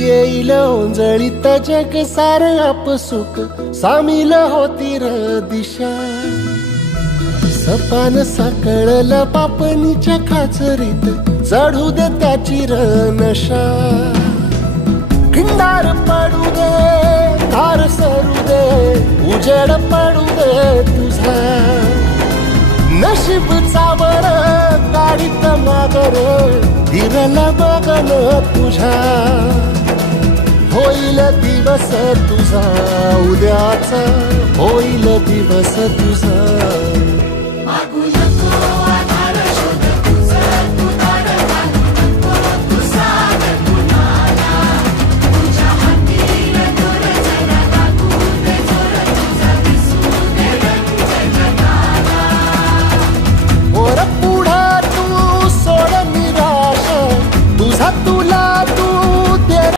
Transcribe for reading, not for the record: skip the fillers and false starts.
येईल ओंजळीत जग सार आपसुक सामील होती र दिशा सपान साकळलं पापणीच्या खाचरीत चढू दे त्याची र नशा खिंडार पडू दे धार सरू दे उजेड पडू दे तुझा नशीब चावळ गाडीत मागर हिरल बघन तुझ्या होईल दिवस तुझा उद्याचा होईल दिवस तुझा